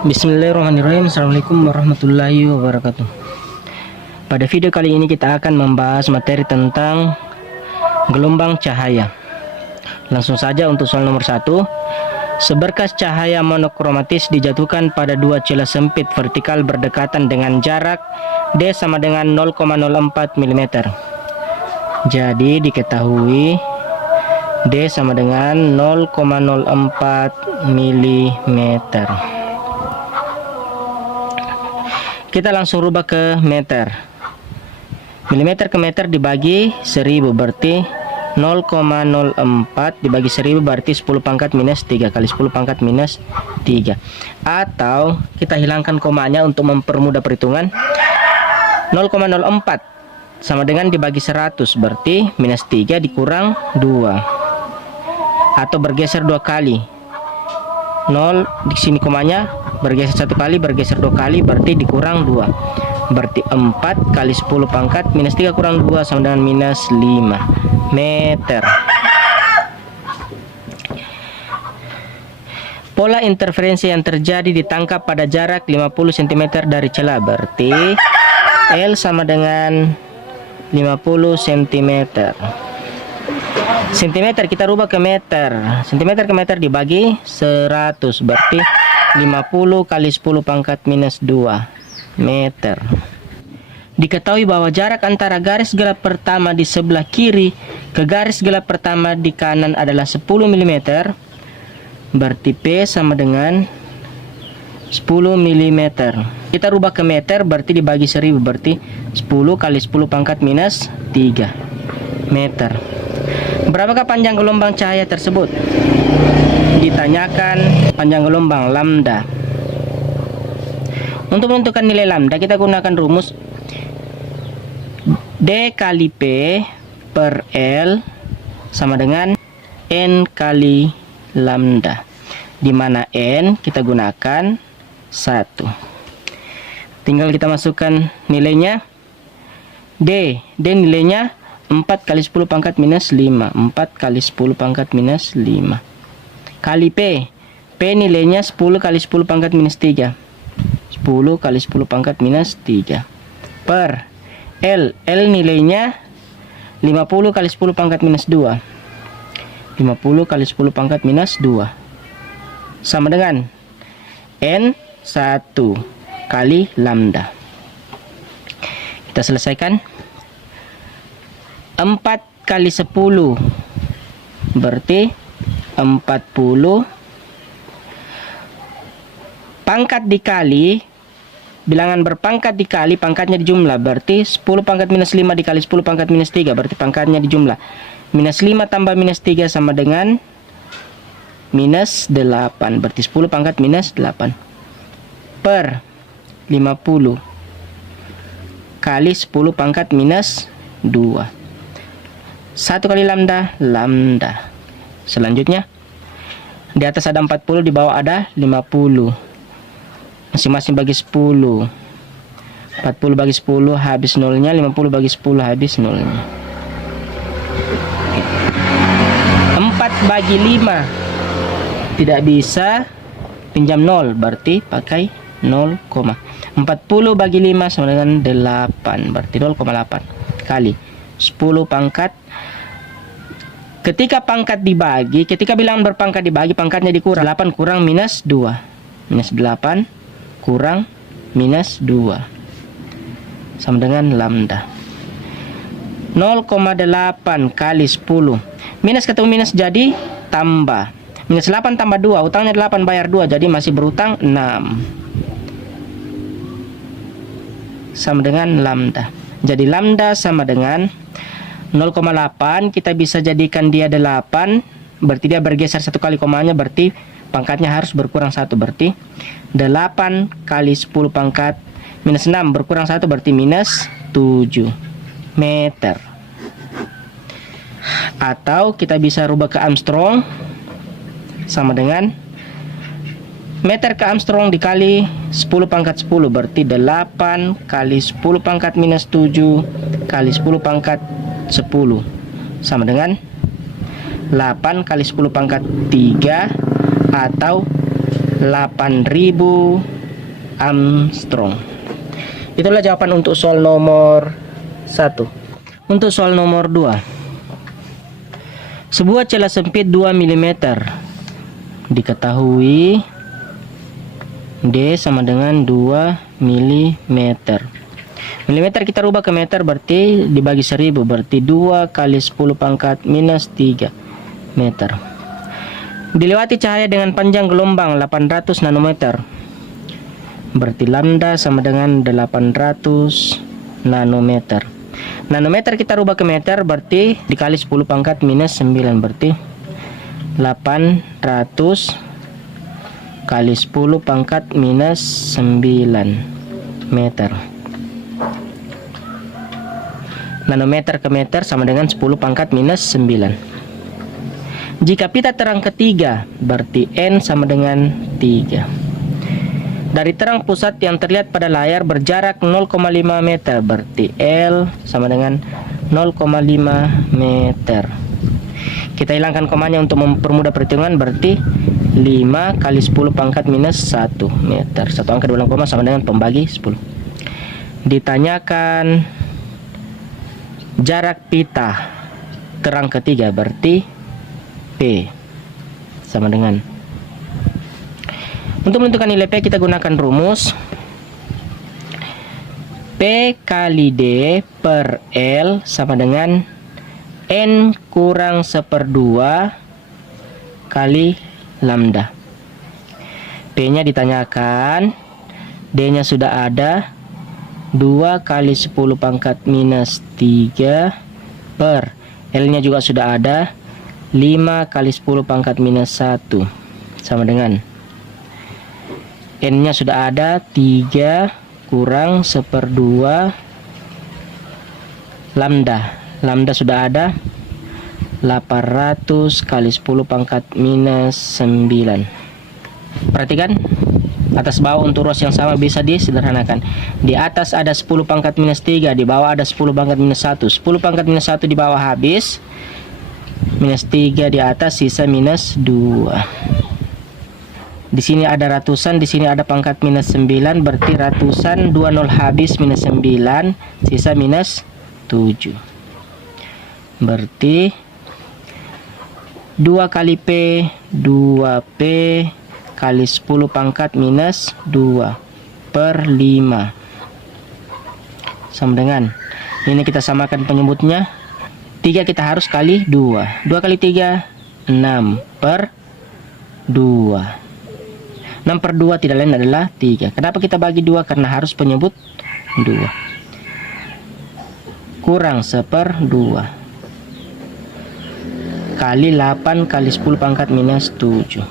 Bismillahirrahmanirrahim. Assalamualaikum warahmatullahi wabarakatuh. Pada video kali ini kita akan membahas materi tentang gelombang cahaya. Langsung saja untuk soal nomor 1. Seberkas cahaya monokromatis dijatuhkan pada dua celah sempit vertikal berdekatan dengan jarak D sama dengan 0,04 mm. Jadi diketahui D sama dengan 0,04 mm. Kita langsung rubah ke meter. Milimeter ke meter dibagi 1000 berarti 0,04 dibagi 1000 berarti 10 pangkat minus 3 kali 10 pangkat minus 3. Atau kita hilangkan komanya untuk mempermudah perhitungan. 0,04 sama dengan dibagi 100 berarti minus 3 dikurang 2. Atau bergeser 2 kali. 0 di sini komanya bergeser 1 kali, bergeser 2 kali berarti dikurang 2. Berarti 4 kali 10 pangkat minus 3 kurang 2 sama dengan minus 5 meter. Pola interferensi yang terjadi ditangkap pada jarak 50 cm dari celah berarti L sama dengan 50 cm. Centimeter kita rubah ke meter. Centimeter ke meter dibagi 100 berarti 50 kali 10 pangkat minus 2 meter. Diketahui bahwa jarak antara garis gelap pertama di sebelah kiri ke garis gelap pertama di kanan adalah 10 mm. Berarti P sama dengan 10 mm. Kita rubah ke meter berarti dibagi 1000 berarti 10 kali 10 pangkat minus 3 meter. Berapakah panjang gelombang cahaya tersebut? Ditanyakan panjang gelombang lambda. Untuk menentukan nilai lambda kita gunakan rumus D kali P per L sama dengan N kali lambda, di mana N kita gunakan 1. Tinggal kita masukkan nilainya. D nilainya 4 kali 10 pangkat minus 5. 4 kali 10 pangkat minus 5. Kali P nilainya 10 kali 10 pangkat minus 3. 10 kali 10 pangkat minus 3. Per L nilainya 50 kali 10 pangkat minus 2. 50 kali 10 pangkat minus 2. Sama dengan N 1 kali lambda. Kita selesaikan. 4 kali 10 berarti 40. Pangkat dikali, bilangan berpangkat dikali pangkatnya dijumlah berarti 10 pangkat minus 5 dikali 10 pangkat minus 3 berarti pangkatnya dijumlah. Minus 5 tambah minus 3 sama dengan minus 8 berarti 10 pangkat minus 8 per 50 kali 10 pangkat minus 2. 1 kali lambda. Selanjutnya di atas ada 40, di bawah ada 50. Masing-masing bagi 10. 40 bagi 10 habis nolnya, 50 bagi 10 habis nolnya. 4 bagi 5 tidak bisa, pinjam 0 berarti pakai 0, 40 bagi 5 sama dengan 8 berarti 0,8 kali 10 pangkat. Ketika pangkat dibagi, ketika bilangan berpangkat dibagi, pangkatnya dikurang. 8 kurang minus 2. Minus 8 kurang minus 2. Sama dengan lambda. 0,8 kali 10. Minus ketemu minus jadi tambah. Minus 8 tambah 2. Utangnya 8 bayar 2. Jadi masih berutang 6. Sama dengan lambda. Jadi lambda sama dengan 0,8, kita bisa jadikan dia 8, berarti dia bergeser 1 kali komanya, berarti pangkatnya harus berkurang 1, berarti 8 kali 10 pangkat minus 6 berkurang 1 berarti minus 7 meter. Atau kita bisa rubah ke Armstrong sama dengan meter ke Armstrong dikali 10 pangkat 10 berarti 8 kali 10 pangkat minus 7 kali 10 pangkat 10 sama dengan 8 kali 10 pangkat 3 atau 8.000 Armstrong. Itulah jawaban untuk soal nomor 1. Untuk soal nomor 2. Sebuah celah sempit 2 mm. Diketahui D sama dengan 2 mm. Milimeter kita rubah ke meter, berarti dibagi 1000, berarti 2 kali 10 pangkat minus 3 meter. Dilewati cahaya dengan panjang gelombang 800 nanometer. Berarti lambda sama dengan 800 nanometer. Nanometer kita rubah ke meter, berarti dikali 10 pangkat minus 9, berarti 800 kali 10 pangkat minus 9 meter. Nanometer ke meter sama dengan 10 pangkat minus 9. Jika pita terang ketiga, berarti N sama dengan 3. Dari terang pusat yang terlihat pada layar berjarak 0,5 meter, berarti L sama dengan 0,5 meter. Kita hilangkan komanya untuk mempermudah perhitungan, berarti 5 kali 10 pangkat minus 1 meter. Satu angka diulang koma sama dengan pembagi 10. Ditanyakan jarak pita terang ketiga, berarti P sama dengan, untuk menentukan nilai P kita gunakan rumus P kali D per L sama dengan N kurang 1/2 kali lambda. P nya ditanyakan, D nya sudah ada, 2 kali 10 pangkat minus 3 per L nya juga sudah ada, 5 kali 10 pangkat minus 1 sama dengan N nya sudah ada, 3 kurang 1/2 lambda. Lambda sudah ada, 800 kali 10 pangkat minus 9. Perhatikan, atas bawah untuk ruas yang sama bisa disederhanakan. Di atas ada 10 pangkat minus 3, di bawah ada 10 pangkat minus 1. 10 pangkat minus 1 di bawah habis, minus 3 di atas, sisa minus 2. Di sini ada ratusan, di sini ada pangkat minus 9, berarti ratusan 20 habis minus 9, sisa minus 7. Berarti 2 kali P, 2P kali 10 pangkat minus 2 per 5 sama dengan, ini kita samakan penyebutnya, 3 kita harus kali 2. 2 kali 3, 6 per 2. 6 per 2 tidak lain adalah 3. Kenapa kita bagi 2? Karena harus penyebut 2. Kurang 1/2 kali 8 kali 10 pangkat minus 7.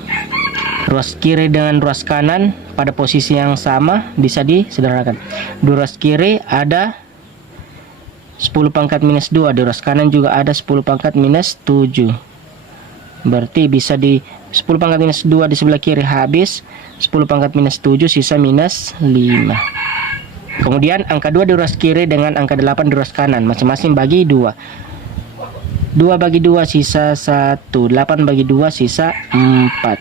Ruas kiri dengan ruas kanan pada posisi yang sama bisa disederhanakan. Di ruas kiri ada 10 pangkat minus 2, di ruas kanan juga ada 10 pangkat minus 7. Berarti bisa di 10 pangkat minus 2 di sebelah kiri habis, 10 pangkat minus 7 sisa minus 5. Kemudian angka 2 di ruas kiri dengan angka 8 di ruas kanan, masing-masing bagi 2. 2 bagi 2 sisa 1, 8 bagi 2 sisa 4.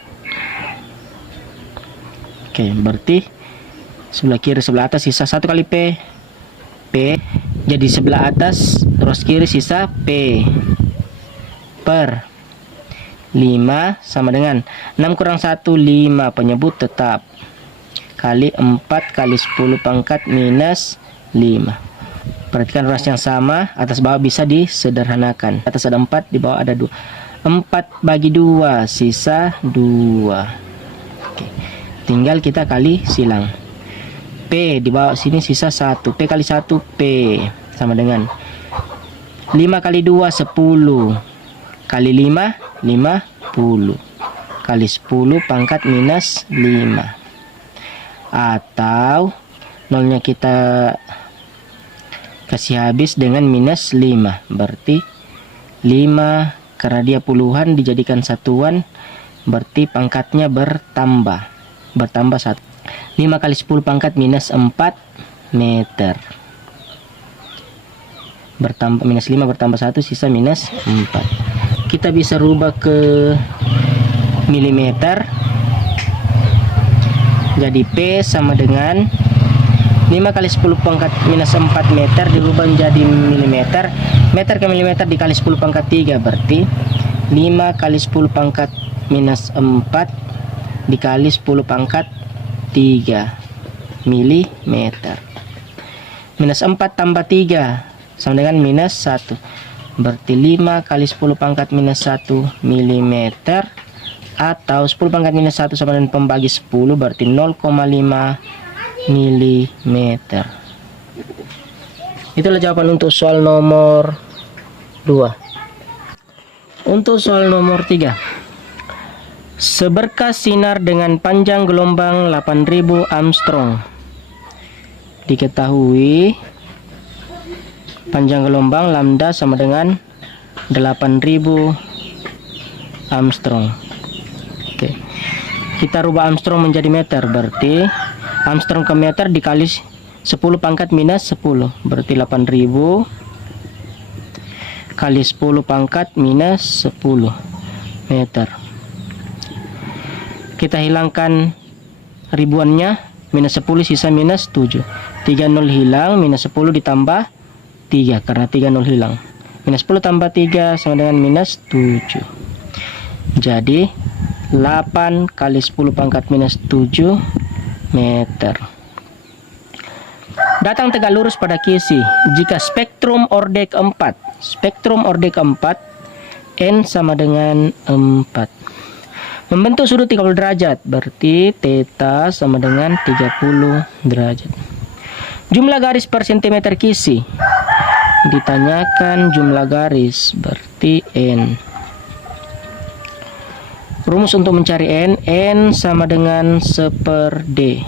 Oke, berarti sebelah kiri sebelah atas sisa 1 kali P. Jadi sebelah atas ruas kiri sisa P per 5 sama dengan 6 kurang 1, 5, penyebut tetap, kali 4 kali 10 pangkat minus 5. Perhatikan ruas yang sama, atas bawah bisa disederhanakan. Atas ada 4, di bawah ada 2. 4 bagi 2 sisa 2. Oke. Tinggal kita kali silang. P di bawah sini sisa 1. P kali 1 P sama dengan 5 kali 2 10 kali 5 50 kali 10 pangkat minus 5, atau nolnya kita kasih habis dengan minus 5, berarti 5 karena dia puluhan dijadikan satuan, berarti pangkatnya bertambah 1. 5 kali 10 pangkat minus 4 meter, bertambah minus 5 bertambah 1 sisa minus 4. Kita bisa rubah ke milimeter. Jadi P sama dengan 5 kali 10 pangkat minus 4 meter dirubah menjadi milimeter. Meter ke milimeter dikali 10 pangkat 3 berarti 5 kali 10 pangkat minus 4 dikali 10 pangkat 3 milimeter. Minus 4 tambah 3 sama dengan minus 1. Berarti 5 kali 10 pangkat minus 1 milimeter. Atau 10 pangkat minus 1 sama dengan pembagi 10 berarti 0,5 milimeter. Itulah jawaban untuk soal nomor 2. Untuk soal nomor 3. Seberkas sinar dengan panjang gelombang 8000 Armstrong. Diketahui panjang gelombang lambda sama dengan 8000 Armstrong. Oke. Kita rubah Armstrong menjadi meter, berarti Armstrong ke meter dikali 10 pangkat minus 10 berarti 8000 kali 10 pangkat minus 10 meter. Kita hilangkan ribuannya, minus 10 sisa minus 7. 30 hilang, minus 10 ditambah 3 karena 30 hilang. Minus 10 tambah 3 sama dengan minus 7. Jadi 8 kali 10 pangkat minus 7 meter. Datang tegak lurus pada kisi jika spektrum ordek 4. Spektrum ordek 4 N sama dengan 4. Membentuk sudut 30 derajat, berarti theta sama dengan 30 derajat. Jumlah garis per cm kisi. Ditanyakan jumlah garis, berarti N. Rumus untuk mencari N sama dengan 1/D.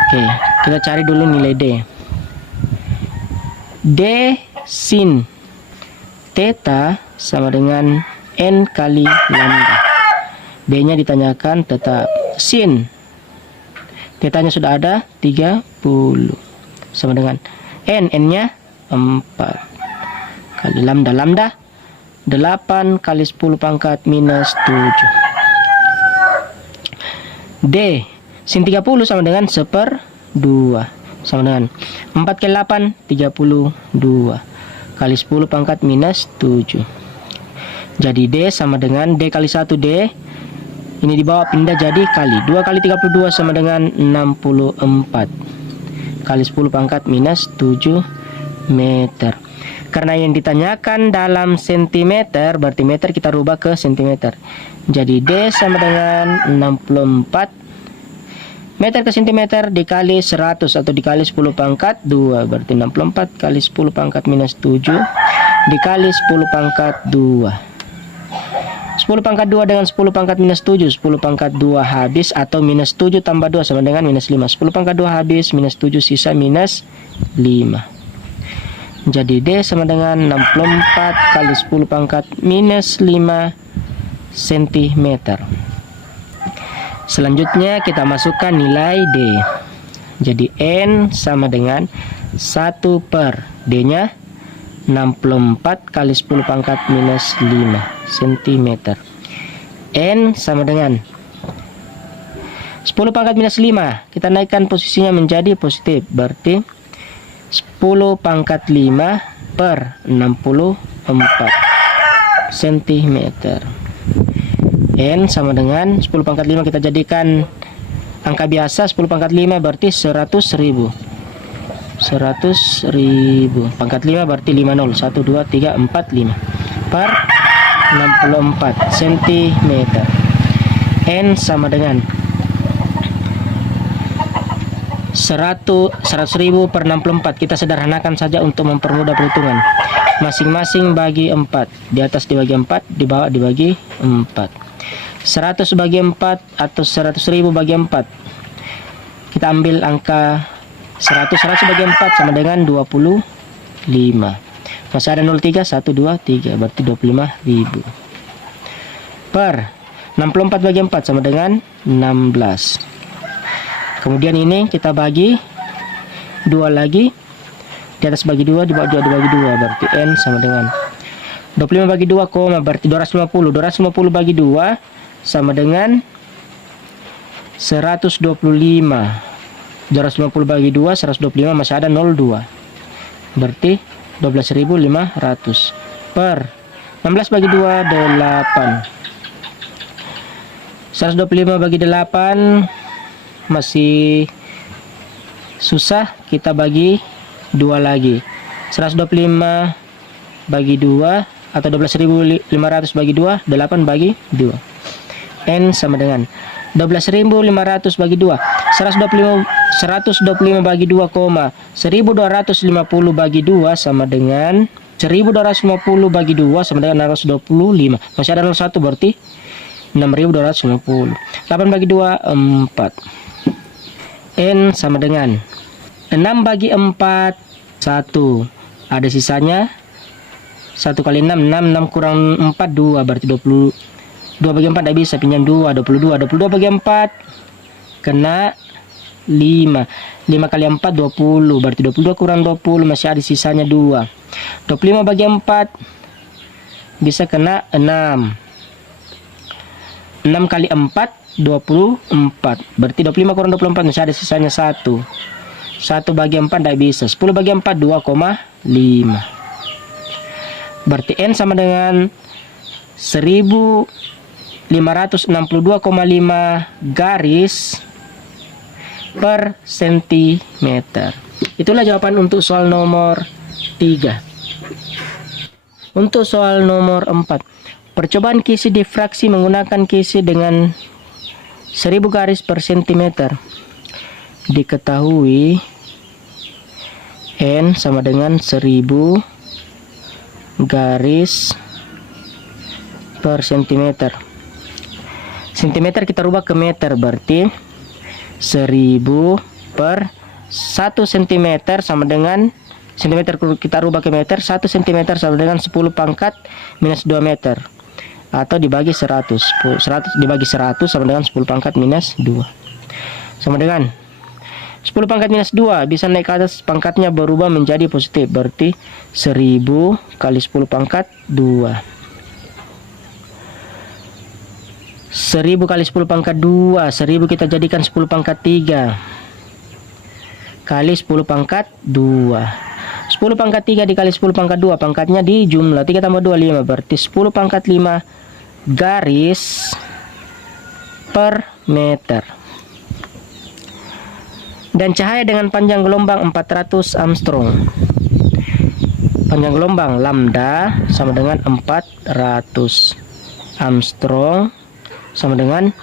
Oke, kita cari dulu nilai D. D sin theta sama dengan N kali lambda. D-nya ditanyakan tetap sin. Theta-nya sudah ada 30 sama dengan N-nya 4 kali lambda 8 kali 10 pangkat minus 7. D sin 30 sama dengan 1/2 sama dengan 4 kali 8 32 kali 10 pangkat minus 7. Jadi D sama dengan D kali 1 D. Ini dibawa pindah jadi kali 2 kali 32 sama dengan 64 kali 10 pangkat minus 7 meter. Karena yang ditanyakan dalam sentimeter, berarti meter kita rubah ke sentimeter. Jadi D sama dengan 64 meter ke sentimeter dikali 100 atau dikali 10 pangkat 2. Berarti 64 kali 10 pangkat minus 7 dikali 10 pangkat 2. 10 pangkat 2 dengan 10 pangkat minus 7. 10 pangkat 2 habis atau minus 7 tambah 2 sama dengan minus 5. 10 pangkat 2 habis, minus 7 sisa minus 5. Jadi D sama dengan 64 kali 10 pangkat minus 5 cm. Selanjutnya kita masukkan nilai D. Jadi N sama dengan 1/D-nya 64 kali 10 pangkat minus 5 cm. N sama dengan 10 pangkat minus 5. Kita naikkan posisinya menjadi positif. Berarti 10 pangkat 5 per 64 cm. N sama dengan 10 pangkat 5 kita jadikan angka biasa. 10 pangkat 5 berarti 100.000. 100.000 pangkat 5 berarti 50. 1, 2, 3, 4, 5 per 64 cm. N sama dengan 100.000 per 64. Kita sederhanakan saja untuk mempermudah perhitungan. Masing-masing bagi 4. Di atas dibagi 4, di bawah dibagi 4. 100 bagi 4 atau 100.000 bagi 4. Kita ambil angka 100 bagi 4 sama dengan 25. Masih ada 03, 1, 2, 3 berarti 25.000. Per 64 bagi 4 sama dengan 16. Kemudian ini kita bagi 2 lagi. Di atas bagi 2, di bawah 2 dibagi 2 berarti N sama dengan 25 bagi 2, berarti 250. 250 bagi 2 sama dengan 125 bagi 2, 125 masih ada 02. Berarti 12.500 per 16 bagi 2, 8. 125 bagi 8 masih susah, kita bagi 2 lagi. 125 bagi 2 atau 12.500 bagi 2, 8 bagi 2. N sama dengan 12.500 bagi 2, 125 bagi 2, 1250 bagi 2 sama dengan 1250 bagi 2 sama dengan 125. Masih ada 01, berarti 6.250. 8 bagi 2, 4. N sama dengan 6 bagi 4, 1. Ada sisanya 1 kali 6, 6 kurang 4, 2. Berarti 20. 2 bagi 4 tidak bisa, pinjam 2, 22. 22 bagi 4 kena 5. 5 kali 4, 20. Berarti 22 kurang 20, masih ada sisanya 2. 25 bagi 4 bisa kena 6. 6 kali 4, 24. Berarti 25 kurang 24 masih ada sisanya 1. 1 bagi 4 tidak bisa. 10 bagi 4, 2,5. Berarti N sama dengan 1562,5 garis per sentimeter. Itulah jawaban untuk soal nomor 3. Untuk soal nomor 4, percobaan kisi difraksi menggunakan kisi dengan 1000 garis per sentimeter. Diketahui N sama dengan 1000 garis per sentimeter. Sentimeter kita rubah ke meter, berarti 1000 per 1 cm sama dengan sentimeter kita rubah ke meter. 1 cm sama dengan 10 pangkat minus 2 meter, atau dibagi 100. 100 dibagi 100 sama dengan 10 pangkat minus 2, sama dengan 10 pangkat minus 2 bisa naik ke atas, pangkatnya berubah menjadi positif, berarti 1000 kali 10 pangkat 2. 1000 kali 10 pangkat 2, 1000 kita jadikan 10 pangkat 3 kali 10 pangkat 2. 10 pangkat 3 dikali 10 pangkat 2, pangkatnya di jumlah 3 tambah 2, 5, berarti 10 pangkat 5 garis per meter. Dan cahaya dengan panjang gelombang 400 Armstrong. Panjang gelombang lambda sama dengan 400 Armstrong sama dengan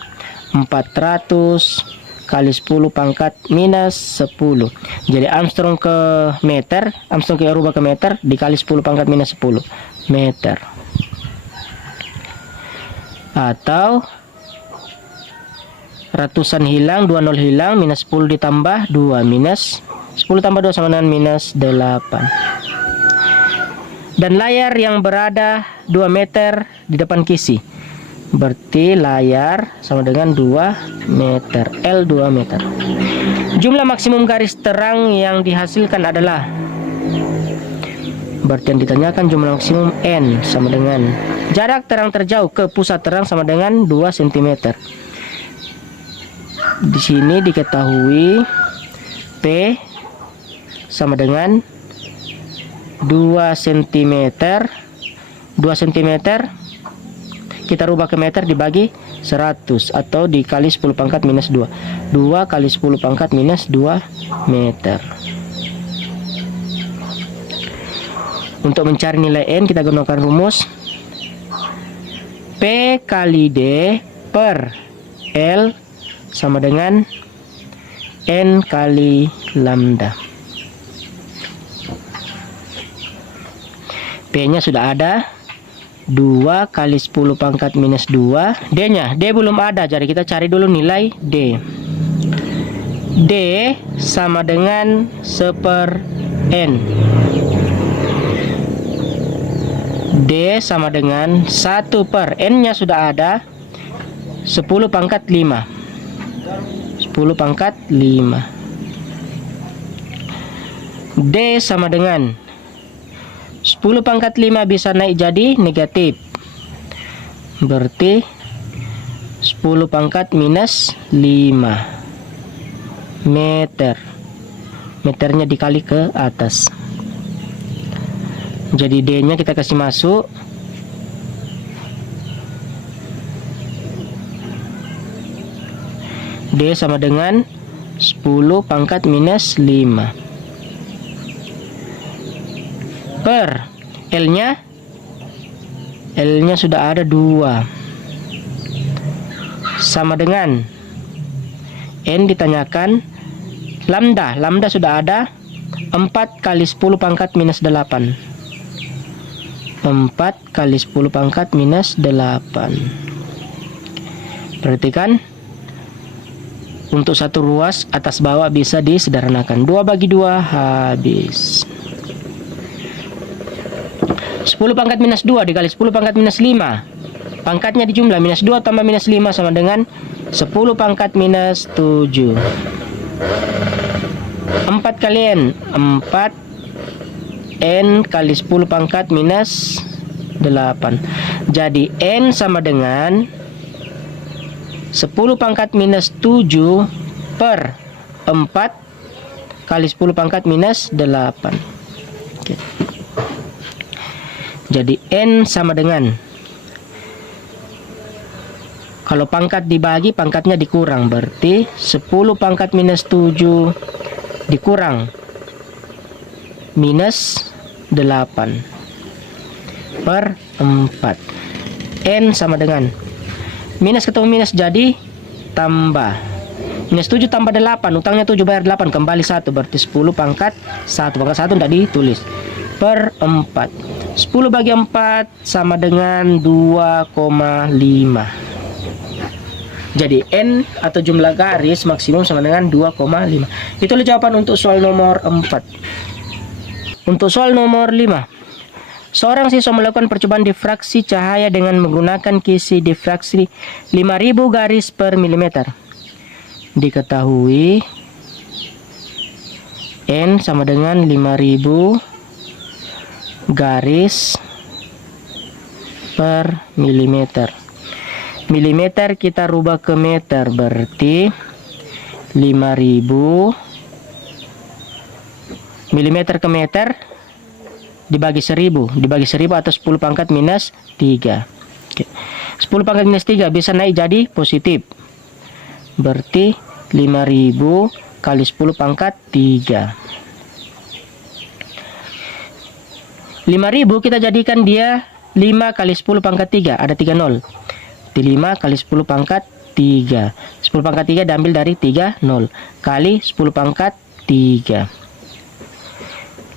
400 kali 10 pangkat minus 10. Jadi Armstrong ke meter, Armstrong kita rubah ke meter, dikali 10 pangkat minus 10 meter. Atau ratusan hilang, 20 hilang, minus 10 ditambah 2, minus 10 tambah 2 sama dengan minus 8. Dan layar yang berada 2 meter di depan kisi, berarti layar sama dengan 2 meter, L 2 meter. Jumlah maksimum garis terang yang dihasilkan adalah, berarti yang ditanyakan jumlah maksimum N sama dengan jarak terang terjauh ke pusat terang sama dengan 2 cm. Di sini diketahui P sama dengan 2 cm. 2 cm kita rubah ke meter dibagi 100 atau dikali 10 pangkat minus 2. 2 kali 10 pangkat minus 2 meter. Untuk mencari nilai N kita gunakan rumus P kali D per L sama dengan N kali lambda. P nya sudah ada, 2 kali 10 pangkat minus 2. D nya, D belum ada, jadi kita cari dulu nilai D. D sama dengan 1/N. D sama dengan 1 per N nya sudah ada, 10 pangkat 5. 10 pangkat 5. D sama dengan 10 pangkat 5 bisa naik jadi negatif, berarti 10 10 pangkat minus 5 meter. Meternya dikali ke atas. Jadi D nya kita kasih masuk. D sama dengan 10 pangkat minus 5 per L nya sudah ada 2 sama dengan N ditanyakan lambda sudah ada 4 kali 10 pangkat minus 8. 4 kali 10 pangkat minus 8. Perhatikan, untuk satu ruas atas bawah bisa disederhanakan. 2 bagi 2 habis. 10 pangkat minus 2 dikali 10 pangkat minus 5. Pangkatnya dijumlah, minus 2 tambah minus 5 sama dengan 10 pangkat minus 7. 4 kali N, 4 N kali 10 pangkat minus 8. Jadi N sama dengan 10 pangkat minus 7 per 4 kali 10 pangkat minus 8. Oke. Jadi N sama dengan, kalau pangkat dibagi, pangkatnya dikurang, berarti 10 pangkat minus 7 dikurang minus 8 per 4. N sama dengan, minus ketemu minus jadi tambah. Minus 7 tambah 8, utangnya 7 bayar 8, kembali 1, berarti 10 pangkat 1. Pangkat 1 tidak ditulis. Per 4. 10 bagi 4 sama dengan 2,5. Jadi N atau jumlah garis maksimum sama dengan 2,5. Itulah jawaban untuk soal nomor 4. Untuk soal nomor 5. Seorang siswa melakukan percobaan difraksi cahaya dengan menggunakan kisi difraksi 5000 garis per milimeter. Diketahui N sama dengan 5000 garis per milimeter. Milimeter kita rubah ke meter, berarti 5000 milimeter ke meter dibagi 1000 atau 10 pangkat minus 3. Oke. 10 pangkat minus 3 bisa naik jadi positif, berarti 5000 kali 10 pangkat 3. 5000 kita jadikan dia 5 kali 10 pangkat 3, ada 3 nol. 5 kali 10 pangkat 3. 10 pangkat 3 diambil dari 3 nol kali 10 pangkat 3.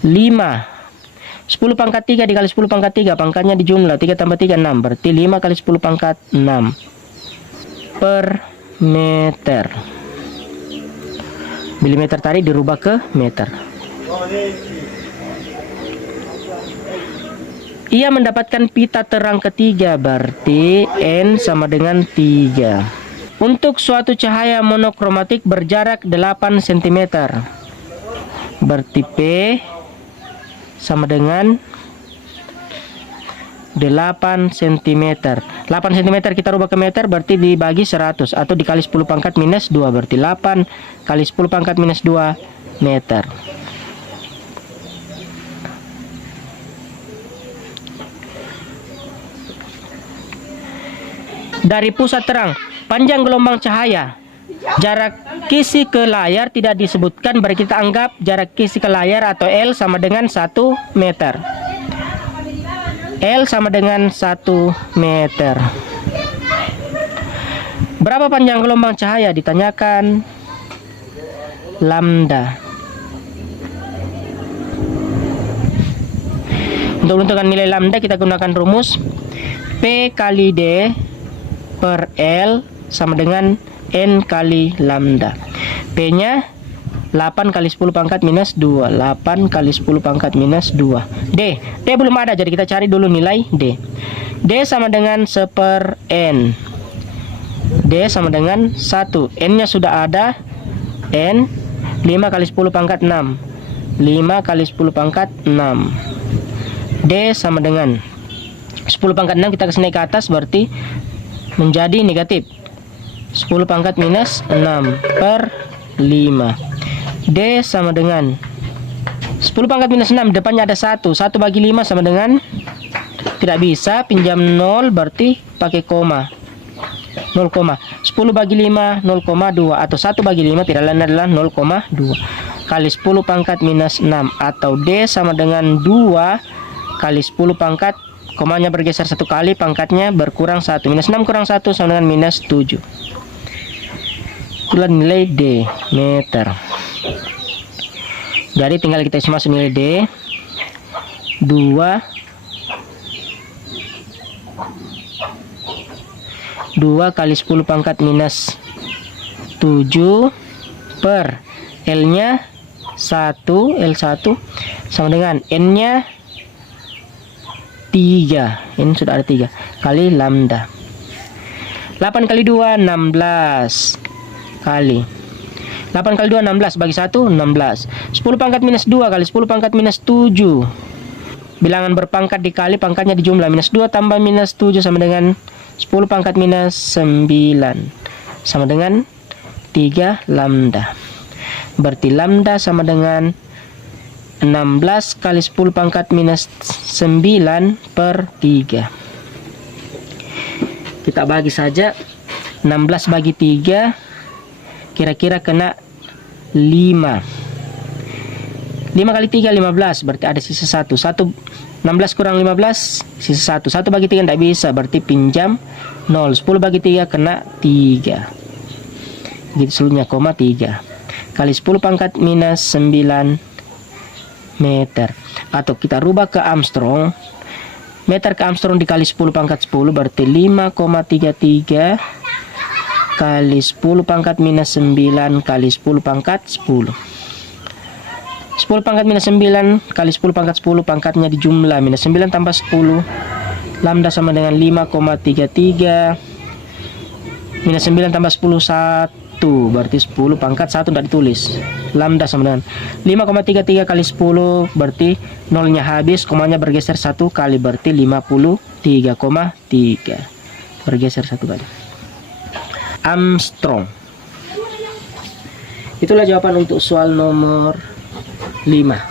5 10 pangkat 3 dikali 10 pangkat 3, pangkatnya dijumlah, 3 tambah 3 6, berarti 5 kali 10 pangkat 6 per meter. Milimeter tadi dirubah ke meter. Ia mendapatkan pita terang ketiga, berarti N sama dengan 3. Untuk suatu cahaya monokromatik berjarak 8 cm, berarti P sama dengan 8 cm. 8 cm kita rubah ke meter, berarti dibagi 100 atau dikali 10 pangkat minus 2, berarti 8 kali 10 pangkat minus 2 meter. Dari pusat terang, panjang gelombang cahaya, jarak kisi ke layar tidak disebutkan, berarti kita anggap jarak kisi ke layar atau L sama dengan 1 meter. L sama dengan 1 meter. Berapa panjang gelombang cahaya ditanyakan? Lambda. Untuk menentukan nilai lambda kita gunakan rumus P kali D per L sama dengan N kali lambda. P nya 8 kali 10 pangkat minus 2. 8 kali 10 pangkat minus 2. D belum ada, jadi kita cari dulu nilai D. D sama dengan 1/n. D sama dengan 1. N nya sudah ada. N 5 kali 10 pangkat 6. 5 kali 10 pangkat 6. D sama dengan 10 pangkat 6 kita kesini ke atas, berarti menjadi negatif. 10 pangkat minus 6 per 5. D sama dengan 10 pangkat minus 6, depannya ada 1. 1 bagi 5 sama dengan, tidak bisa, pinjam 0 berarti pakai koma. 0, 10 bagi 5 0,2 atau 1 bagi 5 tidak lain adalah 0,2 kali 10 pangkat minus 6 atau D sama dengan 2 kali 10 pangkat, komanya bergeser 1 kali, pangkatnya berkurang 1. Minus 6 kurang 1 sama dengan minus 7. Itulah nilai D meter. Jadi tinggal kita isi masuk nilai D. 2 kali 10 pangkat minus 7 per L nya 1, L1 sama dengan N nya 3, ini sudah ada 3 kali lambda. 8 kali 2 16 kali 8 kali 2 16 bagi 1 16. 10 pangkat minus 2 kali 10 pangkat minus 7. Bilangan berpangkat dikali pangkatnya dijumlah. Minus 2 tambah minus 7 sama dengan 10 pangkat minus 9 sama dengan 3 lambda. Berarti lambda sama dengan 16 kali 10 pangkat minus 9 per 3. Kita bagi saja. 16 bagi 3 kira-kira kena 5. 5 kali 3 15, berarti ada sisa 1. 16 kurang 15 sisa 1. 1 bagi 3 tidak bisa, berarti pinjam 0. 10 bagi 3 kena 3. Gitu seluruhnya, koma 3 kali 10 pangkat minus 9 meter. Atau kita rubah ke Armstrong. Meter ke Armstrong dikali 10 pangkat 10 berarti 5,33 kali 10 pangkat minus 9 kali 10 pangkat 10. 10 pangkat minus 9 kali 10 pangkat 10, pangkatnya dijumlah. Minus 9 tambah 10. Lambda sama dengan 5,33. Minus 9 tambah 10 1. Berarti 10 pangkat 1 tidak ditulis. Lambda sama dengan 5,33 kali 10. Berarti nolnya habis, komanya bergeser 1 kali. Berarti 53,3. Bergeser 1 kali. Armstrong. Itulah jawaban untuk soal nomor 5.